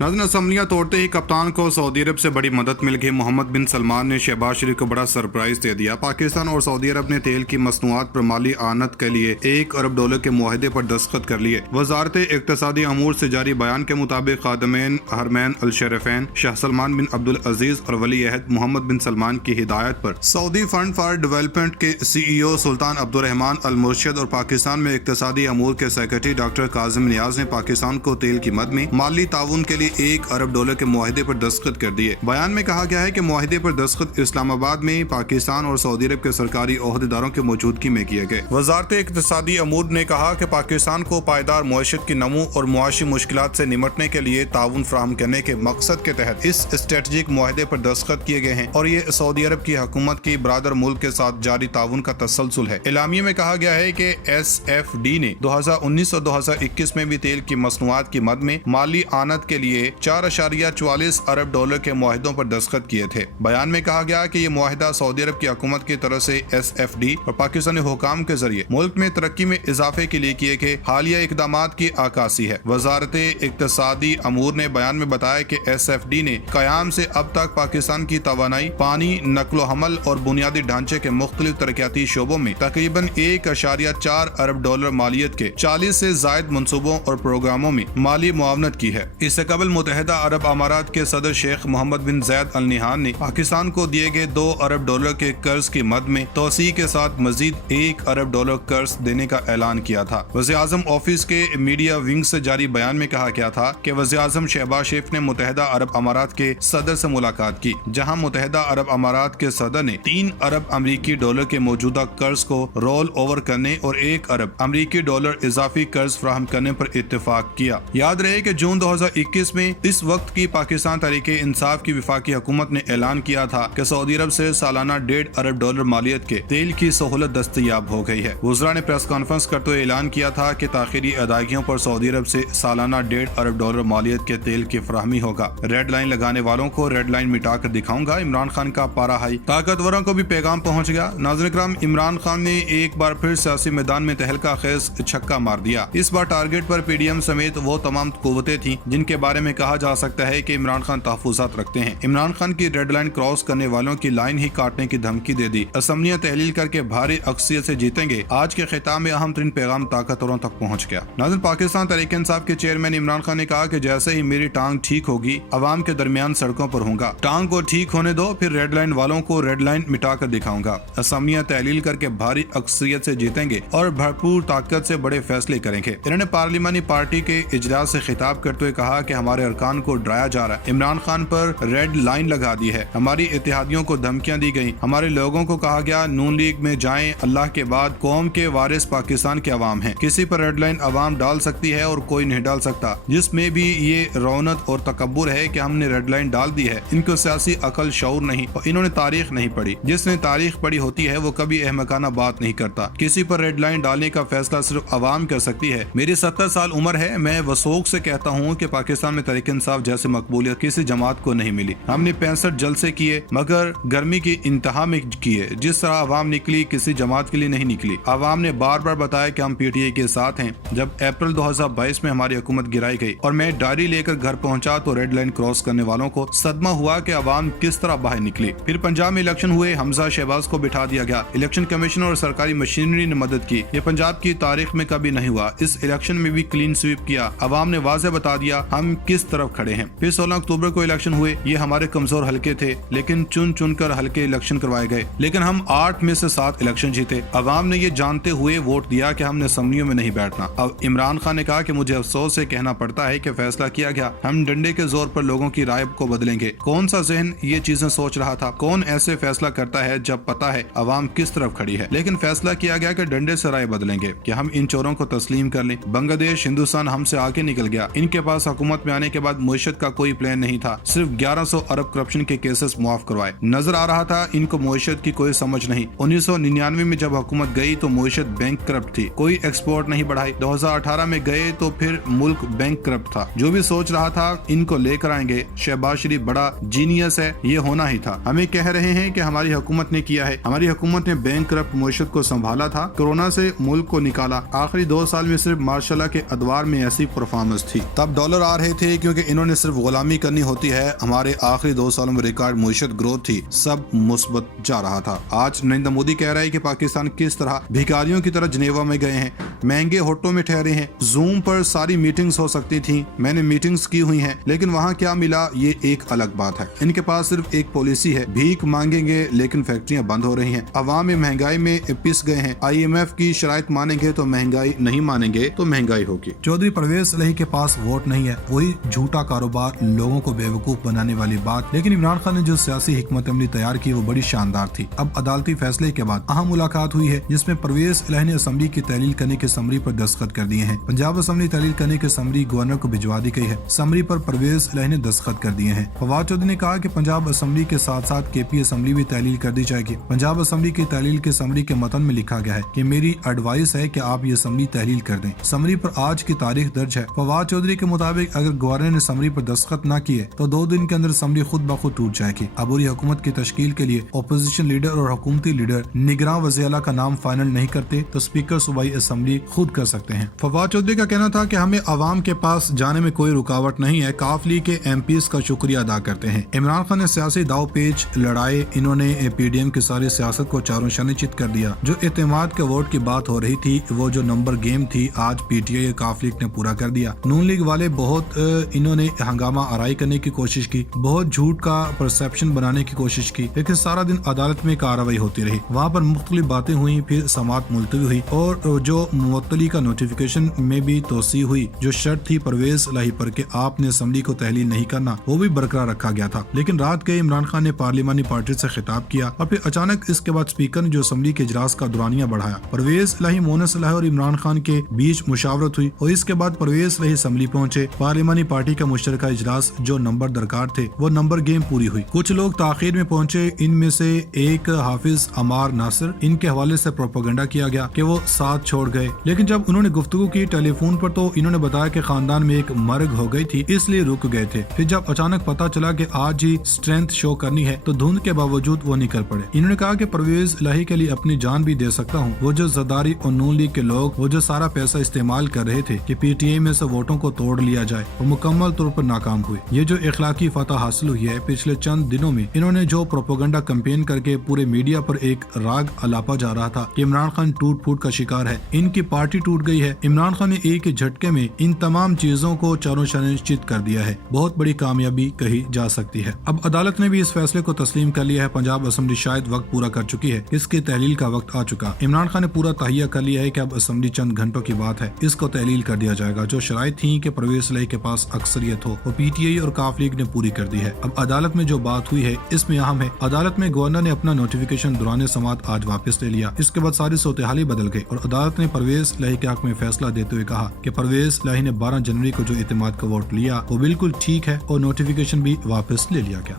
नाज़रीन, असम्बलियां तोड़ते ही कप्तान को सऊदी अरब से बड़ी मदद मिल गई। मोहम्मद बिन सलमान ने शहबाज शरीफ को बड़ा सरप्राइज दे दिया। पाकिस्तान और सऊदी अरब ने तेल की मसनूआत पर माली आनत के लिए $1 अरब के मुआहदे पर दस्तखत कर लिए। वजारत इक्तसादी अमूर से जारी बयान के मुताबिक खादमैन हरमैन अल शरीफैन शाह सलमान बिन अब्दुल अजीज और वली अहद मोहम्मद बिन सलमान की हिदायत पर सऊदी फंड फॉर डेवलपमेंट के CEO सुल्तान अब्दुर्रहमान अल मुर्शिद और पाकिस्तान में इक्तसादी अमूर के सेक्रेटरी डॉक्टर काजिम नियाज ने पाकिस्तान को तेल की मद में माली ताउन के लिए $1 अरब के मुआहदे पर दस्तखत कर दिए। बयान में कहा गया है कि मुआहदे पर दस्तखत इस्लामाबाद में पाकिस्तान और सऊदी अरब के सरकारी ओहदेदारों की मौजूदगी में किए गए। वजारत इक्तसादी अमूर ने कहा कि पाकिस्तान को पायदार मुआशत की नमू और मुआशी मुश्किलात से निमटने के लिए ताउन फराहम करने के मकसद के तहत इस स्ट्रेटजिक मुआहदे पर दस्तखत किए गए हैं और ये सऊदी अरब की हुकूमत की बरादर मुल्क के साथ जारी ताउन का तसलसल है। एलामिया में कहा गया है कि SFD ने 2019 और 2021 में भी तेल की मसनूआत की मद में माली आनत के लिए $4.44 अरब के मुआहदों पर दस्तखत किए थे। बयान में कहा गया कि ये मुआहदा सऊदी अरब की हुकूमत की तरफ से SFD और पाकिस्तानी हुकाम के जरिए मुल्क में तरक्की में इजाफे के लिए किए गए हालिया इकदामात की आकासी है। वजारत इक्तसादी अमूर ने बयान में बताया कि SFD ने कयाम से अब तक पाकिस्तान की तवानाई, पानी, नकलो हमल और बुनियादी ढांचे के मुख्तलिफ तरक्याती शोबों में तकरीबन $1.4 अरब मालियत के 40 से जायद मंसूबों और प्रोग्रामों में माली मुआवनत की है। इससे कबल मुत्तहिदा अरब अमारात के सदर शेख मोहम्मद बिन जैद अल निहान ने पाकिस्तान को दिए गए $2 अरब के कर्ज की मद में तोसी के साथ मजीद $1 अरब कर्ज देने का ऐलान किया था। वज़ीर आज़म ऑफिस के मीडिया विंग से जारी बयान में कहा गया था कि वज़ीर आज़म शहबाज शरीफ ने मुत्तहिदा अरब अमारात के सदर से मुलाकात की, जहां मुत्तहिदा अरब अमारात के सदर ने $3 अरब के मौजूदा कर्ज को रोल ओवर करने और $1 अरब इजाफी कर्ज फराहम करने पर इत्तेफाक किया। याद रहे कि जून 2021 में इस वक्त की पाकिस्तान तहरीके इंसाफ की वफाकी हुकूमत ने ऐलान किया था कि सऊदी अरब से सालाना $1.5 अरब मालियत के तेल की सहूलत दस्तयाब हो गई है। वज़रा ने प्रेस कॉन्फ्रेंस करते हुए ऐलान किया था कि ताखिरी अदायगियों पर सऊदी अरब से सालाना $1.5 अरब मालियत के तेल की फराहमी होगा। रेड लाइन लगाने वालों को रेड लाइन मिटा कर दिखाऊंगा, इमरान खान का पारा हाई। ताकतवरों को भी पैगाम पहुंच गया। नाज़रीन इकराम, इमरान खान ने एक बार फिर सियासी मैदान में तहलका खेज छक्का मार दिया। इस बार टारगेट पर PDM समेत वो तमाम कुव्वतें थी जिनके बारे में कहा जा सकता है कि इमरान खान तहफुजात रखते हैं। इमरान खान की रेड लाइन क्रॉस करने वालों की लाइन ही काटने की धमकी दे दी। असम्बलियां तहलील करके भारी अक्सरियत से जीतेंगे। आज के खिताब में अहम तरीन पैगाम ताकतवरों तक पहुंच गया। नाज़रीन, पाकिस्तान तहरीक इंसाफ के चेयरमैन इमरान खान ने कहा कि जैसे ही मेरी टांग ठीक होगी, अवाम के दरमियान सड़कों पर होगा। टांग को ठीक होने दो, फिर रेड लाइन वालों को रेड लाइन मिटा कर दिखाऊंगा। असम्बलियां तहलील करके भारी अक्सरियत से जीतेंगे और भरपूर ताकत से बड़े फैसले करेंगे। इन्होंने पार्लिमानी पार्टी के इजलास से खिताब करते हुए कहा कि हमारे अरकान को डराया जा रहा है। इमरान खान पर रेड लाइन लगा दी है। हमारी इत्तेहादियों को धमकियां दी गई। हमारे लोगों को कहा गया नून लीग में जाएं। अल्लाह के बाद कौम के वारिस पाकिस्तान के अवाम हैं। किसी पर रेड लाइन अवाम डाल सकती है और कोई नहीं डाल सकता। जिसमें भी ये रौनक और तकब्बुर है कि हमने रेड लाइन डाल दी है। इनको सियासी अकल शऊर नहीं और इन्होंने तारीख नहीं पढ़ी। जिसने तारीख पढ़ी होती है वो कभी अहमकाना बात नहीं करता। किसी पर रेड लाइन डालने का फैसला सिर्फ अवाम कर सकती है। मेरी 70 साल उम्र है। मैं वसूख से कहता हूँ कि पाकिस्तान में तहरीक इंसाफ जैसे मकबूलियत किसी जमात को नहीं मिली। हमने 65 जलसे किए मगर गर्मी की इंतहा में किए। जिस तरह अवाम निकली किसी जमात के लिए नहीं निकली। अवाम ने बार बार बताया कि हम PTI के साथ हैं। जब अप्रैल 2022 में हमारी हुकूमत गिराई गई और मैं डायरी लेकर घर पहुंचा तो रेड लाइन क्रॉस करने वालों को सदमा हुआ कि अवाम किस तरह बाहर निकली। फिर पंजाब में इलेक्शन हुए, हमजा शहबाज को बिठा दिया गया। इलेक्शन कमीशन और सरकारी मशीनरी ने मदद की। ये पंजाब की तारीख में कभी नहीं हुआ। इस इलेक्शन में भी क्लीन स्वीप किया। अवाम ने वाज़ेह बता दिया हम किस तरफ खड़े हैं। फिर 16 अक्टूबर को इलेक्शन हुए। ये हमारे कमजोर हलके थे लेकिन चुन चुन कर हलके इलेक्शन करवाए गए। लेकिन हम 8 में से 7 इलेक्शन जीते। अवाम ने ये जानते हुए वोट दिया कि हमने असम्बलियों में नहीं बैठना। अब इमरान खान ने कहा कि मुझे अफसोस से कहना पड़ता है कि फैसला किया गया। हम डंडे के जोर पर लोगों की राय को बदलेंगे। कौन सा जहन ये चीजें सोच रहा था? कौन ऐसे फैसला करता है जब पता है अवाम किस तरफ खड़ी है? लेकिन फैसला किया गया कि डंडे से राय बदलेंगे कि हम इन चोरों को तस्लीम कर लें। बांग्लादेश, हिंदुस्तान हमसे आगे निकल गया। इनके पास हुकूमत में आने के बाद मुआशत का कोई प्लान नहीं था। सिर्फ 1100 अरब करप्शन के केसेस मुआफ करवाए। नजर आ रहा था इनको मुआशत की कोई समझ नहीं। 1999 में जब हुकूमत गई तो मुआशत बैंक करप्ट थी। कोई एक्सपोर्ट नहीं बढ़ाई। 2018 में गए तो फिर मुल्क बैंक करप्ट था। जो भी सोच रहा था इनको लेकर आएंगे। शहबाज शरीफ बड़ा जीनियस है, ये होना ही था। हमें कह रहे हैं कि हमारी हुकूमत ने किया है। हमारी हुकूमत ने बैंक करप्ट मुआशत को संभाला था, कोरोना से मुल्क को निकाला। आखिरी 2 साल में सिर्फ मार्शल के अदवार में ऐसी परफॉर्मेंस थी। तब डॉलर आ रहे تھے کیونکہ انہوں نے صرف غلامی کرنی ہوتی ہے. ہمارے آخری 2 سالوں میں ریکارڈ معیشت گروتھ تھی, سب مثبت جا رہا تھا. آج نریندر مودی کہہ رہا ہے کہ پاکستان کس طرح بھکاریوں کی طرح جنیوا میں گئے ہیں, مہنگے ہوٹلوں میں ٹھہرے ہیں. زوم پر ساری میٹنگز ہو سکتی تھیں, میں نے میٹنگز کی ہوئی ہیں, لیکن وہاں کیا ملا یہ ایک الگ بات ہے. ان کے پاس صرف ایک پالیسی ہے, بھیک مانگیں گے لیکن فیکٹریاں بند ہو رہی ہیں. عوام مہنگائی میں پس گئے ہیں. IMF کی شرائط مانیں گے تو مہنگائی, نہیں مانیں گے تو مہنگائی ہوگی. چودھری پرویز الہی کے پاس ووٹ نہیں ہے, وہی جھوٹا کاروبار, لوگوں کو بیوقوف بنانے والی بات. لیکن عمران خان نے جو سیاسی حکمت عملی تیار کی وہ بڑی شاندار تھی. اب عدالتی فیصلے کے بعد اہم ملاقات ہوئی ہے جس میں پرویز الہی نے اسمبلی کی تحلیل کرنے کی سمری پر دستخط کر دیے ہیں. پنجاب اسمبلی تحلیل کرنے کی سمری گورنر کو بھجوا دی گئی ہے. سمری پر پرویز الہی نے دستخط کر دیے ہیں. فواد چودھری نے کہا کہ پنجاب اسمبلی کے ساتھ ساتھ KP اسمبلی بھی تحلیل کر دی جائے گی. پنجاب اسمبلی کی تحلیل کے سمری کے متن میں لکھا گیا ہے کہ میری ایڈوائس ہے کہ آپ یہ اسمبلی تحلیل کر دیں. سمری پر آج کی تاریخ درج ہے. فواد چودھری کے مطابق اگر گورنر نے سمری پر دستخط نہ کیے تو 2 دن کے اندر اسمبلی خود بخود ٹوٹ جائے گی. عبوری حکومت کی تشکیل کے لیے اپوزیشن لیڈر اور حکومتی لیڈر نگراں وزیر اعلیٰ کا نام فائنل نہیں کرتے تو اسپیکر صوبائی اسمبلی خود کر سکتے ہیں. فواد چودھری کا کہنا تھا کہ ہمیں عوام کے پاس جانے میں کوئی رکاوٹ نہیں ہے, کاف لیگ کے MPs کا شکریہ ادا کرتے ہیں. عمران خان نے سیاسی داؤ پیچ لڑائے, انہوں نے PDM کی ساری سیاست کو چاروں شانے چت کر دیا. جو اعتماد کے ووٹ کی بات ہو رہی تھی وہ جو نمبر گیم تھی آج PTI کاف لیگ نے پورا کر دیا. نون لیگ والے بہت انہوں نے ہنگامہ آرائی کرنے کی کوشش کی, بہت جھوٹ کا پرسپشن بنانے کی کوشش کی, لیکن سارا دن عدالت میں کارروائی ہوتی رہی. وہاں پر مختلف باتیں ہوئی, پھر سماعت ملتوی ہوئی اور جو معطلی کا نوٹیفیکیشن میں بھی توسیع ہوئی. جو شرط تھی پرویز الہی پر کہ آپ نے اسمبلی کو تحلیل نہیں کرنا وہ بھی برقرار رکھا گیا تھا. لیکن رات گئے عمران خان نے پارلیمانی پارٹی سے خطاب کیا اور پھر اچانک اس کے بعد اسپیکر نے جو اسمبلی کے اجلاس کا دورانیہ بڑھایا. پرویز الہی, مونس الہی اور عمران خان کے بیچ مشاورت ہوئی اور اس کے بعد پرویز الہی اسمبلی پہنچے. پارلیمانی پارٹی کا مشترکہ اجلاس جو نمبر درکار تھے وہ نمبر گیم پوری ہوئی. کچھ لوگ تاخیر میں پہنچے, ان میں سے ایک حافظ عمار ناصر, ان کے حوالے سے پروپیگنڈا کیا گیا کہ وہ ساتھ چھوڑ گئے. لیکن جب انہوں نے گفتگو کی ٹیلی فون پر تو انہوں نے بتایا کہ خاندان میں ایک مرگ ہو گئی تھی اس لیے رک گئے تھے. پھر جب اچانک پتا چلا کہ آج ہی اسٹرینتھ شو کرنی ہے تو دھند کے باوجود وہ نکل پڑے. انہوں نے کہا کہ پرویز الہی کے لیے اپنی جان بھی دے سکتا ہوں. وہ جو زرداری اور نون لیگ کے لوگ وہ جو سارا پیسہ استعمال کر رہے تھے کہ PTI میں سے ووٹوں کو توڑ لیا جائے وہ مکمل طور پر ناکام ہوئے. یہ جو اخلاقی فتح حاصل ہوئی ہے پچھلے چند دنوں میں, انہوں نے جو پروپیگنڈا کمپین کر کے پورے میڈیا پر ایک راگ الاپا جا رہا تھا کہ عمران خان ٹوٹ پھوٹ کا شکار ہے, ان کی پارٹی ٹوٹ گئی ہے. عمران خان نے ایک جھٹکے میں ان تمام چیزوں کو چاروں شانے چت کر دیا ہے. بہت بڑی کامیابی کہی جا سکتی ہے. اب عدالت نے بھی اس فیصلے کو تسلیم کر لیا ہے. پنجاب اسمبلی شاید وقت پورا کر چکی ہے, اس کی تحلیل کا وقت آ چکا. عمران خان نے پورا تہیہ کر لیا ہے کہ اب اسمبلی چند گھنٹوں کی بات ہے, اس کو تحلیل کر دیا جائے گا. جو شرائط تھیں کہ پرویز الہی کے پاس اکثریت ہو وہ PTI اور کاف لیگ نے پوری کر دی ہے. اب عدالت میں جو بات ہوئی ہے اس میں اہم ہے, عدالت میں گورنر نے اپنا نوٹیفیکیشن دوران سماعت آج واپس لے لیا. اس کے بعد ساری صورتحال بدل گئی اور عدالت نے پرویز الہی کے حق میں فیصلہ دیتے ہوئے کہا کہ پرویز الہی نے 12 جنوری کو جو اعتماد کا ووٹ لیا وہ بالکل ٹھیک ہے اور نوٹیفیکیشن بھی واپس لے لیا گیا.